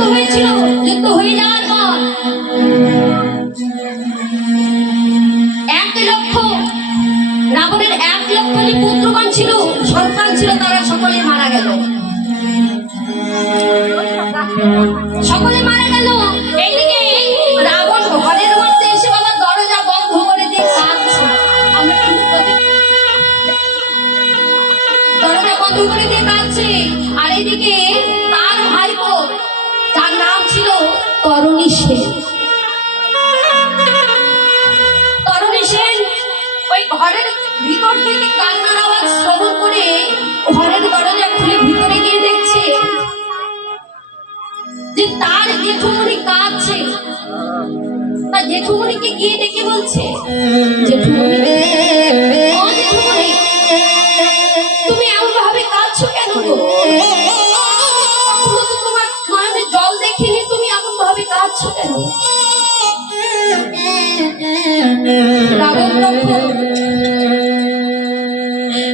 যুদ্ধ হয়েছিল, যুদ্ধ হয়ে যাওয়ার পর 1,00,000 রাবণের 1,00,000 যে পুত্রগণ ছিল, সন্তান ছিল, তারা সকলে মারা গেল। সকলে মারা গেল। এইদিকে রাবণ ঘরের মধ্যে এসে বাবা দরজা বন্ধ করে দিয়ে কাঁদছে। আমরা কিন্তু দরজা বন্ধ করে দিয়ে কাঁদছে। আর এদিকে তার ভাইপো, যার নাম ছিল তরণী সেন, তরণী সেন ওই ঘরের ভিতর থেকে কান্নার আওয়াজ শ্রবণ করে ঘরের দরজা খুলে ভিতরে গিয়ে দেখছে যে তার জেঠুমনি কাঁদছে। তার জেঠুমনিকে গিয়ে ডেকে বলছে, জেঠুমনি, ও জেঠুমনি, তুমি এমন ভাবে কাঁদছো কেন গো? কখনো তো তোমার নয়নে জল দেখিনি, তুমি এমন ভাবে কাঁদছো কেন?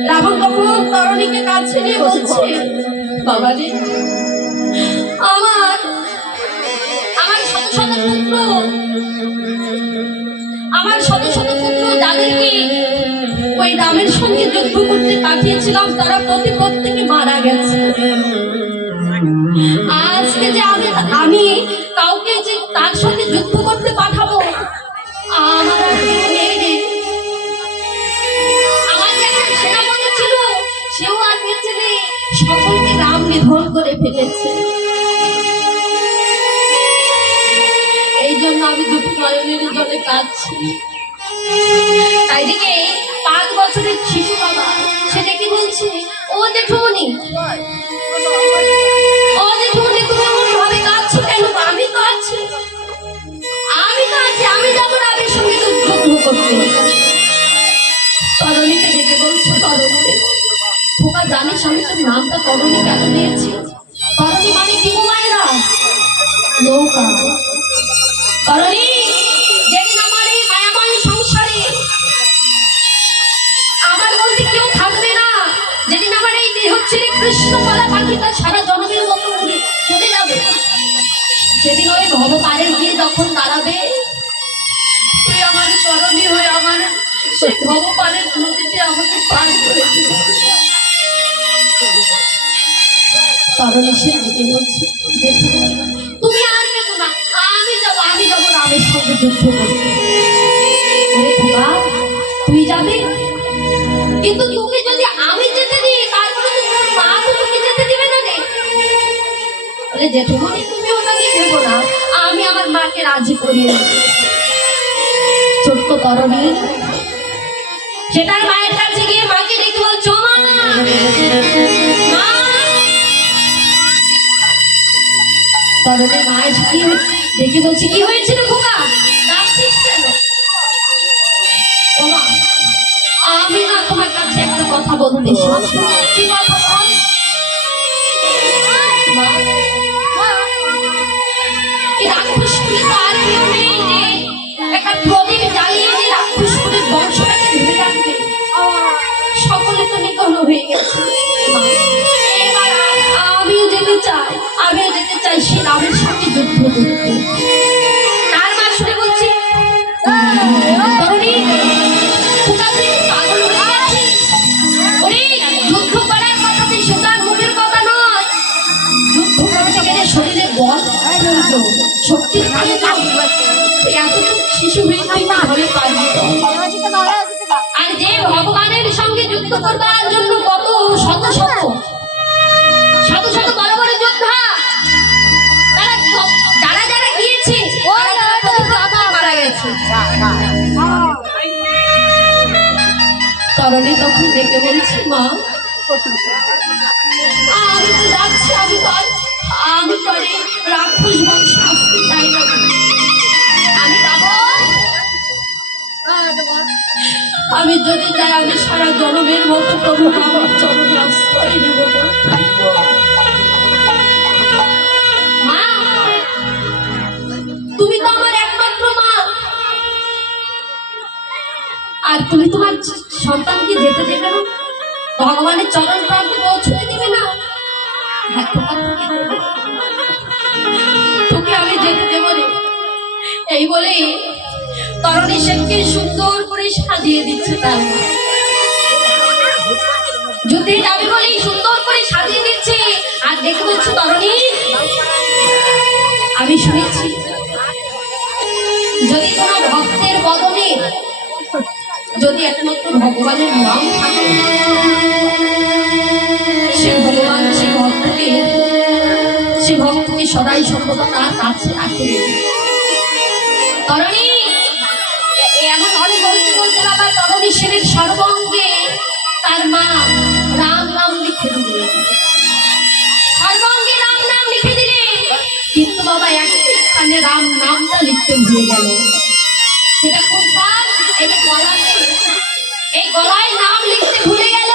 রাবণ তখন তরণীকে কাছে নিয়ে বলছে, বাবা রে, আমার শত শত পুত্র, আমার শত শত পুত্র যাদেরকে ওই রামের সঙ্গে যুদ্ধ করতে পাঠিয়েছিলাম, তারা প্রত্যেকে মারা গেছে। আজকে যে আমি কাউকে যে তার সঙ্গে যুদ্ধ করতে পাঠাবো, আমার আর কেউ নেই রে। আমার যে একটা সেনাপতি ছিল, সেও আর বেঁচে নেই, সকলকে রাম নিধন করে ফেলেছে। এই জন্য আমি দুটো নয়নের জলে কাঁদছি। তাই দিকে 5 বছরের শিশু বাবা, সে দেখি বলছে, ও জেঠুমনি, ও জেঠুমনি, তুমি এমন ভাবে কাঁদছো কেন? আমি তো আছি, আমি যাবো রামের সঙ্গে যুদ্ধ করতে। তরণীকে ডেকে বলছে, তরণী, খোকা জানিস আমি তোর নামটা তরণী কেন দিয়েছি? তরণী মানে কি গো মায়েরা? নৌকা। তরণী, যেদিন আমার এই মায়াময় সংসারে আমার বলতে কেউ থাকবে না, যেদিন আমার এই দেহ ছেড়ে কৃষ্ণকলা পাখিটা সারা জনমের মতো উড়ে চলে যাবে, সেদিন ওই ভবপারে গিয়ে যখন দাঁড়াবে, তুই আমার তরণী হয়ে আমার সেই ভবপারের নদীতে আমাকে পার করে দিবি। তরণী সেন ডেকে বলছে, তুমি আর কেন না, আমি যাবো রামের সঙ্গে যুদ্ধ করতে। তুই যাবি, কিন্তু তোকে যদি আমি যেতে দিই, তারপরে তো তোর মা তো তোকে যেতে দিবে না রে। বলে, জেঠুমনি, তুমি ওটাকে দেবো না, আমি আমার মাকে রাজি করিয়ে দেব। ছোট্ট তরণী সেটার মায়ের কাছে গিয়ে মাকে দেখে বলছো, মা। তরণীর মায়ের কি দেখে বলছে, কি হয়েছিল খোকা, ডাকছিস কেন? ও মা, আমি না তোমার কাছে একটা কথা বলতে এসেছি। কি কথা বল? এই রাক্ষসকুলে তো আর কেউ নেই যে একটা প্রদীপ জ্বালিয়ে যে রাক্ষসকুলের বংশটাকে ধরে রাখবে। সকলে তো নিধন হয়ে গেছে। এবার আমিও যেতে চাই সে রামের সঙ্গে যুদ্ধ করতে। তার মা শুনে বলছে, তরুণী, পাগল হয়ে গেছিস? ওরে, যুদ্ধ করার কথাতে সেটা মুখের কথা নয়। যুদ্ধ করতে গেলে শরীরে বল প্রয়োজন, শক্তির এতটুকু শিশু হয়ে হয়ে পারবি। আর যে ভগবানের সঙ্গে যুদ্ধ করবার জন্য কত শত শত বড় বড় যোদ্ধা, তারা যারা গিয়েছে মারা গেছে। তরণী তখন ডেকে বলছি, মা, আমি তো যাচ্ছি, আমি পরে রাক্ষস বংশ আসতে চাই না, আমি যাবো। আমি যদি যাই, আমি সারা জনমের মতো প্রভু আমার চরণে আশ্রয় নেব। মা, তুমি তো আমার একমাত্র মা, আর তুমি তোমার সন্তানকে যেতে দেবে না, ভগবানের চরণ প্রান্তে পৌঁছতে দিবে না। যেতে দেবো রে। এই বলে তরণী সেনকে সুন্দর করে সাজিয়ে দিচ্ছে তার মা। যুদ্ধে যাবে বলে সুন্দর করে সাজিয়ে দিচ্ছে। আর দেখে বলছে, তরণী আমি শুনেছি যদি কোনো ভক্তের বদনে যদি একমাত্র ভগবানের নাম থাকে, সে ভগবান সে ভক্তকে সদাই সর্বদা তার কাছে রাখে। তরণী এমন ভাবে বলতে বলতে বাবা তরণী সেনের সর্বাঙ্গে তার মা রাম নাম লিখে দিলে। সর্বাঙ্গে রাম নাম লিখে দিলে, কিন্তু বাবা একটি স্থানে রাম নামটা লিখতে ভুলে গেল। সেটা কোন স্থান? এই গলাতে, এই গলায় নাম লিখতে ভুলে গেল।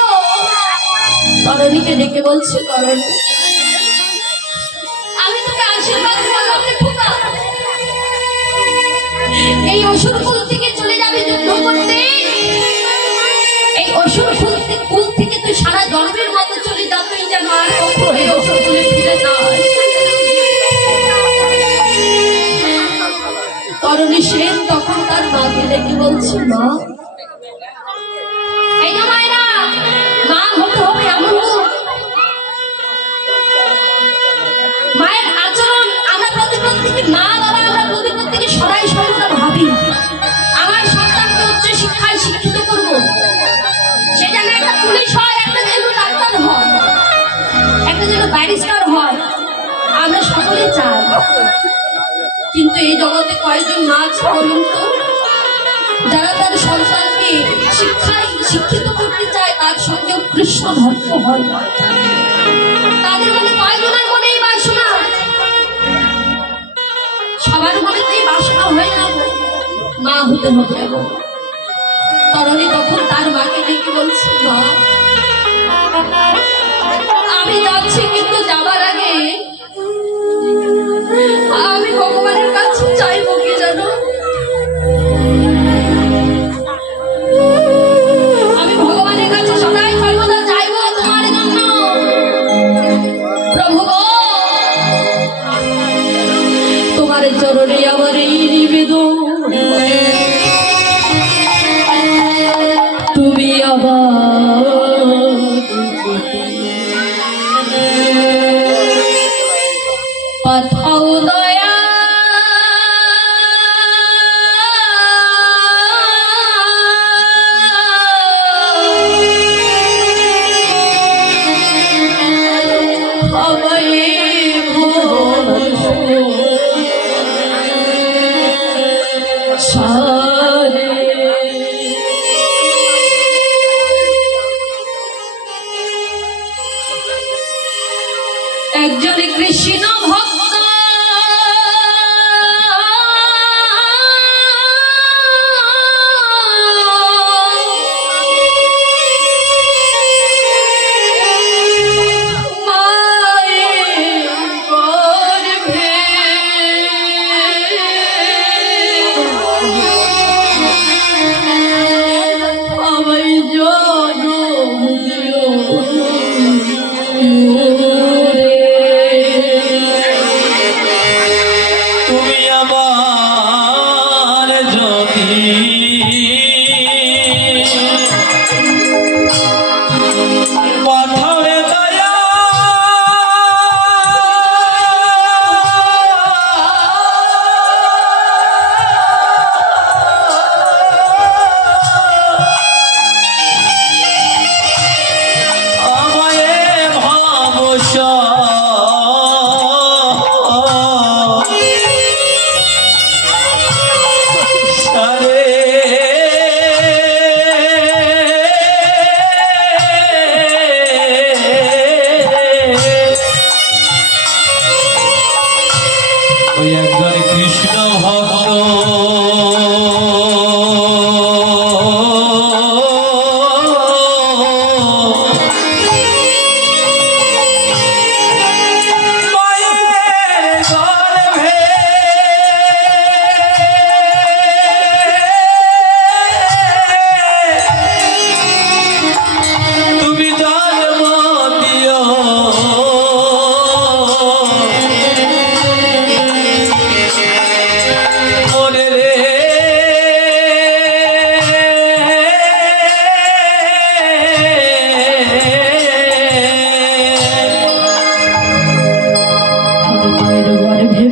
তরণীকে ডেকে বলছে, তরণী আমি তোকে আশীর্বাদ করলাম রে খোকা, এই অসুর কুল থেকে চলে যাবে যুদ্ধ করতে। এই অসুর কুল থেকে তুই সারা জন্মের মতো চলে যা, তুই যেন আর কখনো এই অসুর কুলে ফিরে না। তরণী সেন তখন তার মাকে ডেকে বলছে, মা এই যে মায়েরা, মা হতে হবে এমন মায়ের আচরণ আমরা প্রতিপত্তিকে, মা বাবা আমরা প্রতিপত্তিকে সদাই সর্বদা ভাবি আমার সন্তানকে উচ্চ শিক্ষায় শিক্ষিত করব, সে যেন একটা পুলিশ হয়, একটা যেন ডাক্তার হয়, একটা যেন ব্যারিস্টার হয়, আমরা সকলে চাই। কিন্তু এই জগতে কয়েকজন মা আছে বলুন তো, যারা তার সন্তানকে শিক্ষায় শিক্ষিত করতে চায়, তার সঙ্গে কৃষ্ণ ভক্ত হয়। তাদের মনে কয়েকজনের মনে এই বাসনা, সবার মনে তো এই বাসনা হয় না মা হতে হবে। তরণী তখন তার মাকে ডেকে বলছে, মা আমি যাচ্ছি, কিন্তু যাবার আগে আমি ভগবানের কাছে চাইবো কি জানো, আমি ভগবানের কাছে সদাই সর্বদা চাইবো তোমার জন্য। প্রভু গো, তোমার চরণে আমার এই নিবেদন, তুমি আবার পাঠাও দয়া। একজন কৃষ্ণ ভক্ত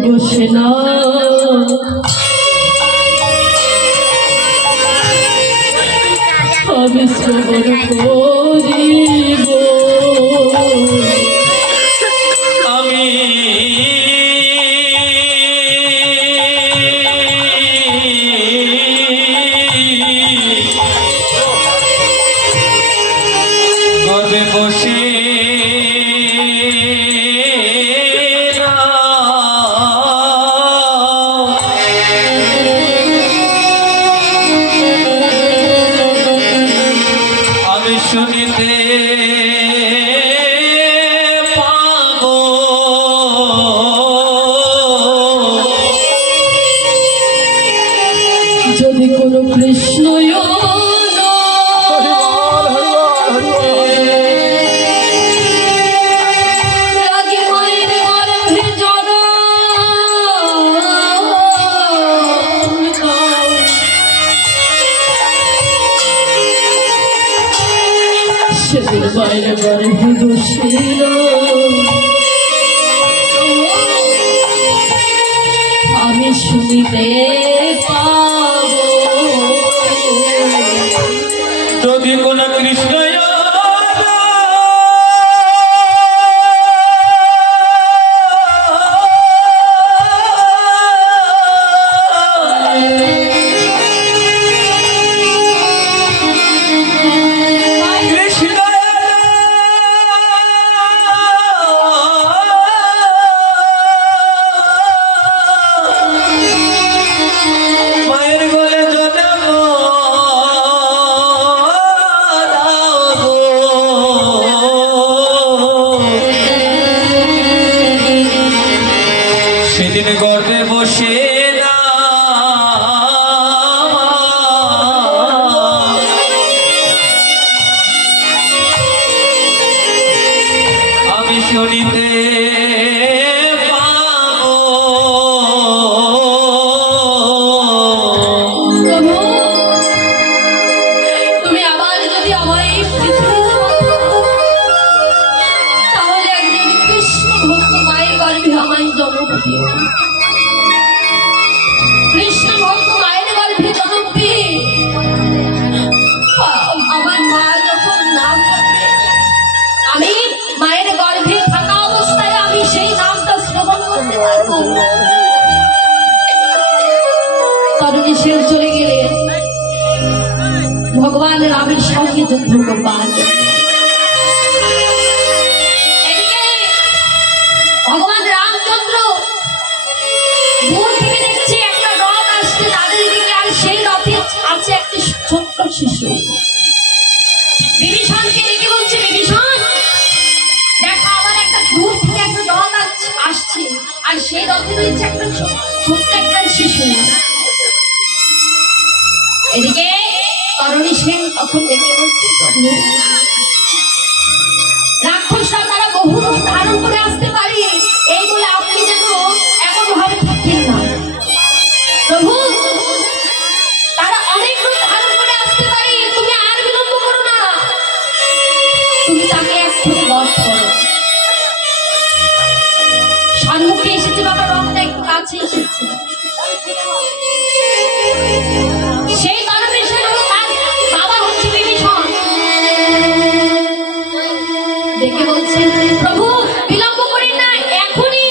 বসে না আমি শ্রবণ করিব আমি গর্বে বসে আমি শুনিতে পাবো যদি কোনো কৃষ্ণ সেদিন বাইরে গর্ভে বসিল আমি শুনিতে পাব যদি কোন কৃষ্ণ মায়ের গলে জন্ম সেদিন গর্বে বসে না আমি শুনিতে পাবো প্রভু তুমি আবার যদি আমার এই পৃথিবীতে পাঠাও, তাহলে একজন কৃষ্ণ ভক্ত মায়ের গর্ভে আমায় জন্ম দিও কৃষ্ণ ভক্ত মায়ের গর্ভে জন্ম দিয়ে আমার মা যখন নাম করবে আমি মায়ের গর্ভে থাকা অবস্থায় আমি সেই নামটা শ্রবণ করতে পারবো তরুণী সেন চলে গেলে ভগবান রামের সঙ্গে যুদ্ধ করবার এদিকে ভগবান রামচন্দ্র দূর থেকে দেখছে একটা রথ আসছে তাদের দিকে আর সেই রথে আছে একটি ছোট্ট শিশু বিভীষণকে দেখে বলছে বিভীষণ দেখো আবার একটা দূর থেকে একটা রথ আসছে আর সেই রথে রয়েছে একটা ছোট্ট একটা শিশু এদিকে তরুণী সেন তখন দেখে বলছে প্রভু রাক্ষসরা তারা বহু রূপ ধারণ করে আসতে পারে এই বলে আপনি যেন এমন ভাবে থাকেন না প্রভু তারা অনেক রূপ ধারণ করে আসতে পারে তুমি আর বিলম্ব করো না তুমি তাকে এক্ষুনি বধ করো সম্মুখে এসেছে বাবা রথটা একটু কাছে এসেছে সেই কারণে সে তার বাবা হচ্ছে বিভীষণ দেখে বলছে প্রভু বিলম্ব করেন না এখনই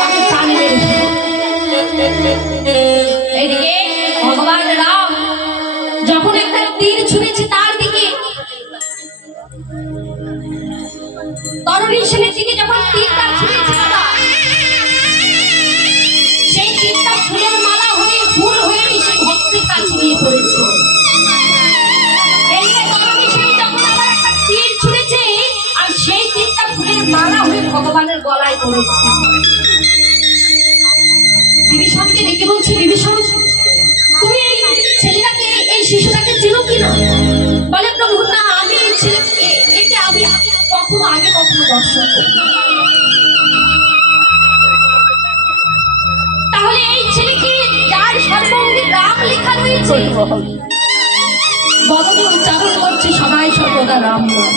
তাকে প্রাণে মেরে ফেলো। এদিকে ভগবান রাম যখন একটা তীর ছুঁড়েছে তার দিকে তরুণী সেনের দিকে যখন তীরটা ছুঁড়েছে বাবা সেই তীরটা ফুলের মালা হয়ে ফুল হয়ে এসে ভক্তের কাছে গিয়ে পড়েছে এদিকে তরুণী সেন যখন আবার একটা তীর ছুঁড়েছে আর সেই তীরটা ফুলের মালা হয়ে ভগবানের গলায় পড়েছে বিভীষণকে ডেকে বলছে বিভীষণ তুমি এই ছেলেটাকে এই শিশুটাকে চেনো কিনা বলে প্রভু না আমি এই ছেলেকে একে আমি কখনো আগে কখনো দর্শন করি তাহলে এই ছেলেকে যার সর্বঙ্গে রাম লেখা রয়েছে বদনে উচ্চারণ করছে সদাই সর্বদা রাম নাম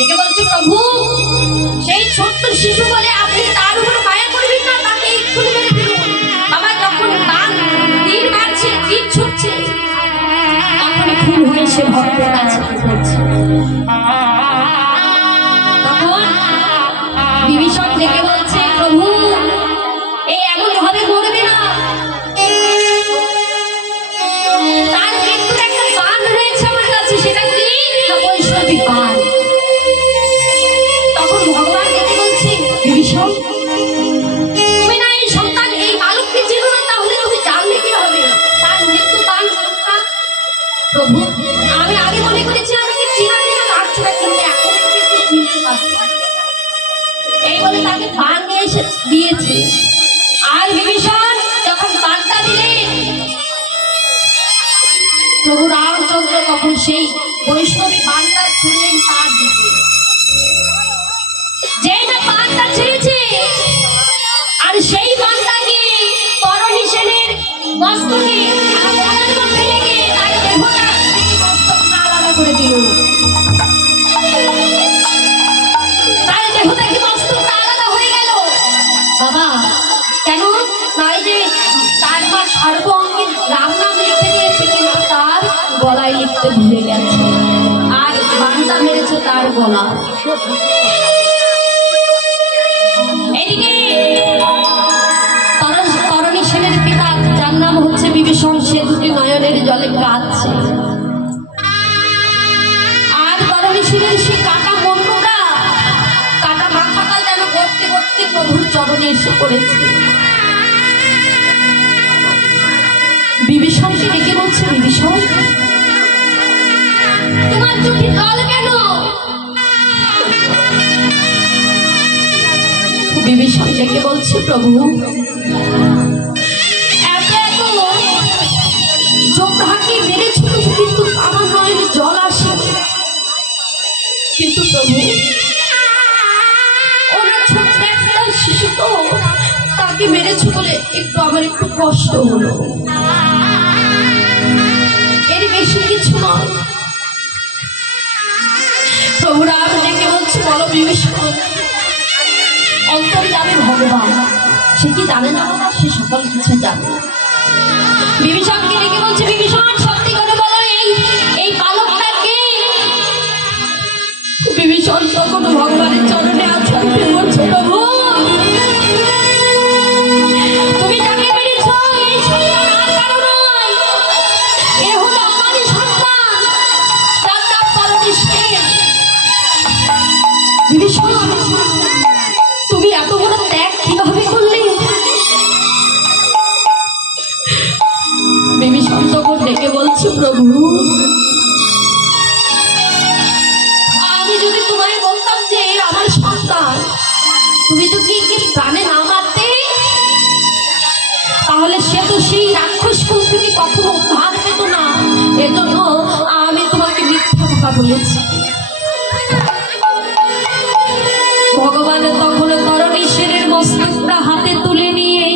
দেখে বলছে প্রভু সেই ছোট্ট শিশু বলে আপনি তার উপর মায়া করবেন না, তাকে এক্ষুনি মেরে ফেলুন। বাবা যখন বান তীর মারছে, তীর ছুটছে, তখন ফুল হয়ে সে ভক্তের কাছে পৌঁছে। তখন বিভীষণ দেখে বলছে প্রভু এই এমন ভাবে মরবে না, তার মৃত্যুর একটা বান রয়েছে আমার কাছে, সেটা কি না বৈষ্ণবী বান। তখন ভগবান দেখে বলছে বিভীষণ তুমি না এই সন্তান এই বালককে চিনো না, তাহলে তুমি জানলে কি হবে তার মৃত্যু বান কোনটা? প্রভু আমি আগে মনে করেছি আমাকে চিনা চিনা লাগছে না, কিন্তু এখন একটু চিনতে পারছি। এই বলে তাকে বান নিয়ে এসে দিয়েছে। আর বিভীষণ যখন বানটা দিলেন প্রভু রামচন্দ্র তখন সেই বৈষ্ণবী বানটা ছুঁড়লেন তার দিকে। যেই না বানটা ছেড়েছে আর সেই বানটাকে তরণী সেনের মস্তকে আগুনের মধ্যে লেগে তার দেহটা মস্তকটা আলাদা করে দিল। তার দেহ থেকে মস্তকটা আলাদা হয়ে গেল। বাবা কেন তাই যে তার মা সর্বাঙ্গে রাম নাম লিখে দিয়েছে, কিন্তু তার গলায় লিখতে ভুলে গেছে, আর বানটা মেরেছে তার গলা। এদিকে তরণী সেনের পিতা যার নাম হচ্ছে বিভীষণ, সে দুটি নয়নের জলে কাঁদছে। আর তরণী সেনের সে কাটা মন্ডটা কাটা মাথাটা যেন করতে করতে প্রভুর চরণে এসে পড়েছে। বিভীষণকে ডেকে বলছে বিভীষণ তোমার চোখে জল কেন? বিভীষণ ডেকে বলছে প্রভু এত এত যোদ্ধাকে মেরেছিল কিন্তু আমার নয়নে জল আসে, কিন্তু প্রভু ওনার ছোট্ট একটা শিশু তো, তাকে মেরেছে বলে একটু আমার একটু কষ্ট হলো, এর বেশি কিছু নয়। প্রভু রাম ডেকে বলছে বলো বিভীষণ অন্তর্যামী ভগবান সে কি জানে না? সে সকল কিছু জানে। বিভীষণকে ডেকে বলছে বিভীষণ সত্যি করে বলো এই বালকটাকে। বিভীষণ তখন ভগবানের চরণে আছন দিয়ে বলছে প্রভু তুমি যাকে মেরেছ এই সন্তান আর কারো নয়, এ হলো আমারই সন্তান, তার নাম তরণী সেন। বিভীষণ তুমি এত বড় ত্যাগ কিভাবে করলে? বিভীষণ তখন ডেকে বলছে প্রভু আমি যদি তোমায় বলতাম যে আমার সন্তান, তুমি যদি একে প্রাণে না মারতে তাহলে সে তো সেই রাক্ষস কুল থেকে কখনো উদ্ধার পেত না, এজন্য আমি তোমাকে মিথ্যা কথা বলেছি। ভগবান তখন তরণী সেনের মস্তকটা হাতে তুলে নিয়ে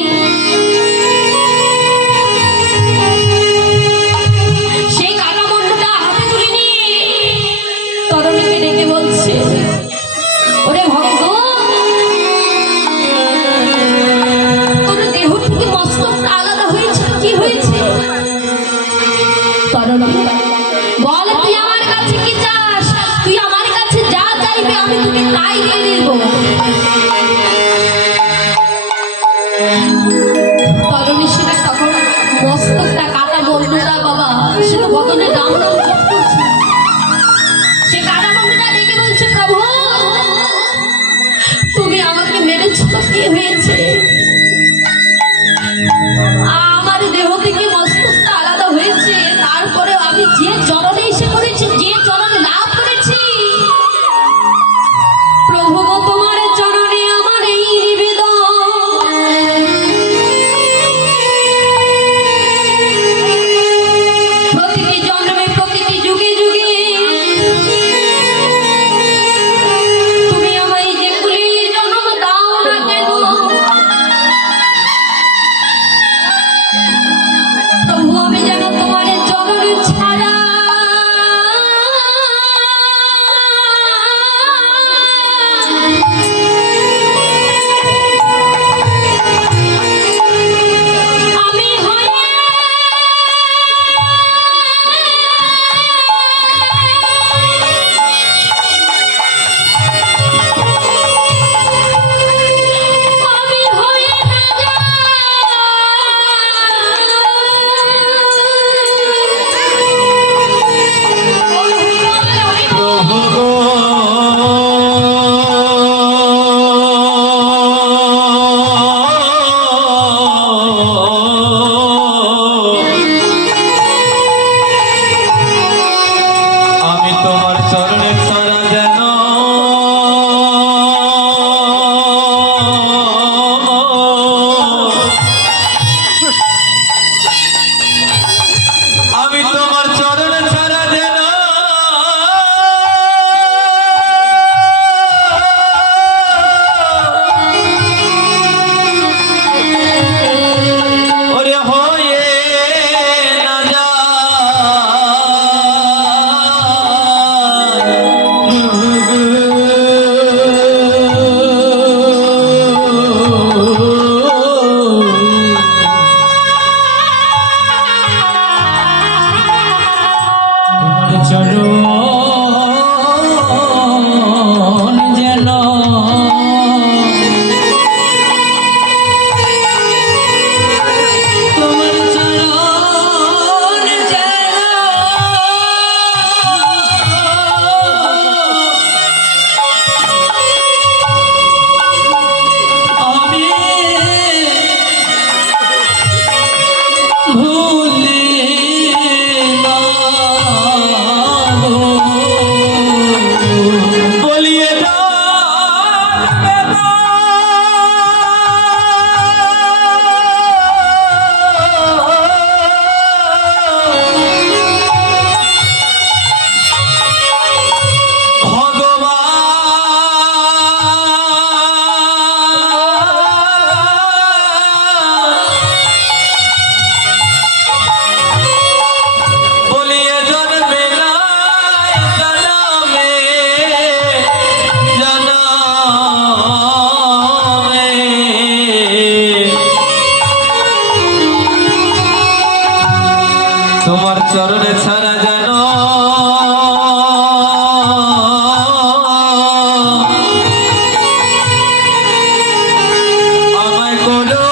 সেই কাটামণ্ডটা হাতে তুলে নিয়ে তরণীকে ডেকে বলছে ওরে ভক্ত তোর দেহ থেকে মস্তকটা আলাদা হয়েছে, কি হয়েছে? তরণী বল তুই আমার কাছে কি চাস? তুই আমার কাছে যা চাইবে আমি তোকে তাই দিয়ে দেব। তরণী সেনের তখন মস্তকটা কাটা বন্ধুরা বাবা সে তো বদনে রাম নাম জপ করছে। সে কাটা বন্ধুরা ডেকে বলছে প্রভু তুমি আমাকে মেরেছো তো কি হয়েছে? আমার দেহ থেকে মস্তকটা আলাদা হয়েছে, তারপরেও আমি যে চরণে এসে পড়েছি, যে চরণ লাভ করেছি, প্রভু গো তোমার চরণে আমার এই নিবেদন। প্রতিটি জন্মে প্রতিটি যুগে যুগে তুমি আমায় যে কুলি জন্ম দাও না কেন, প্রভু আমি যেন তোমার চরণ ছাড়া চরণে ছাড়া যেন আমায় করো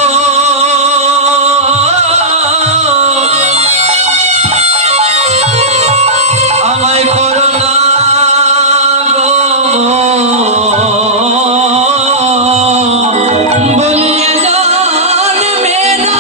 আমায় করো না গো বলিয়া জন্মে না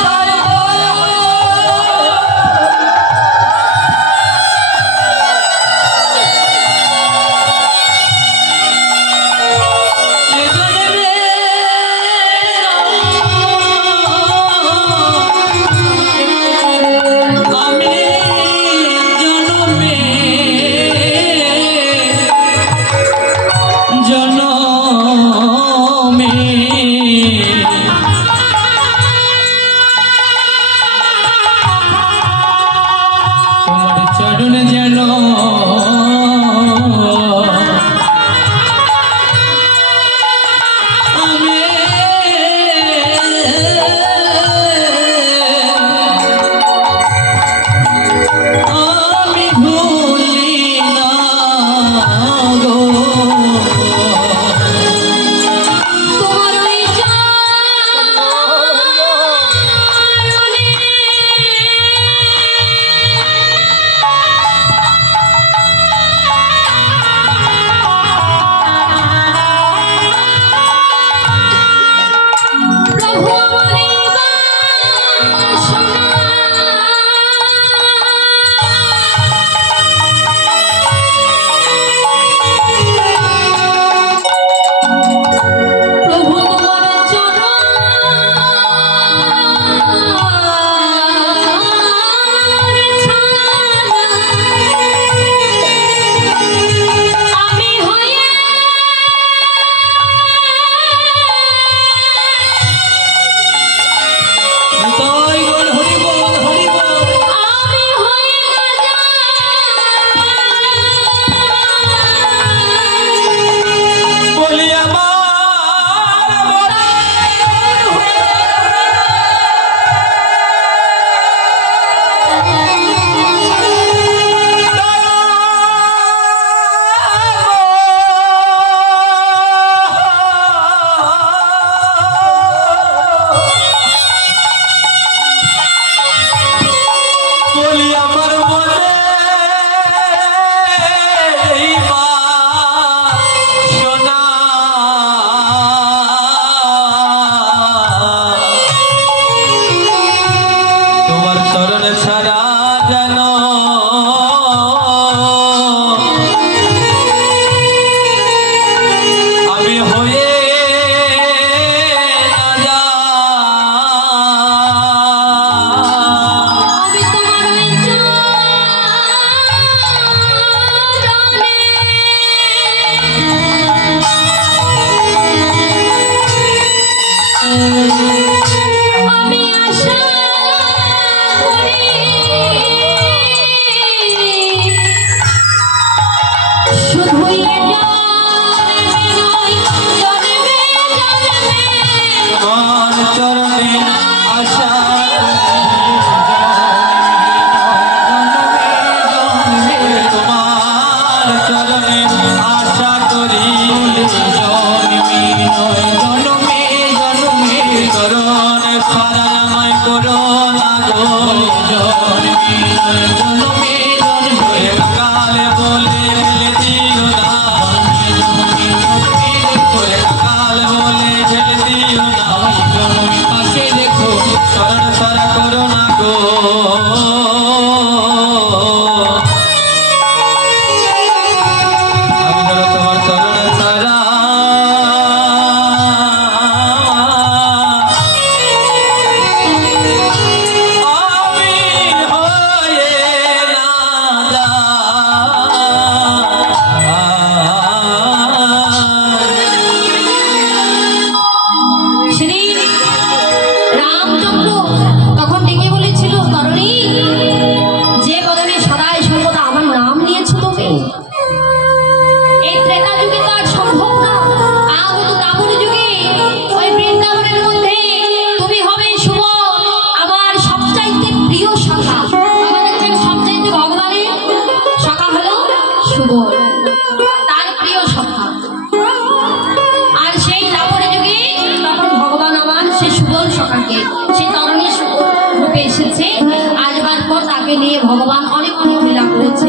নিয়ে ভগবান অনেক অনেক লীলা করেছে।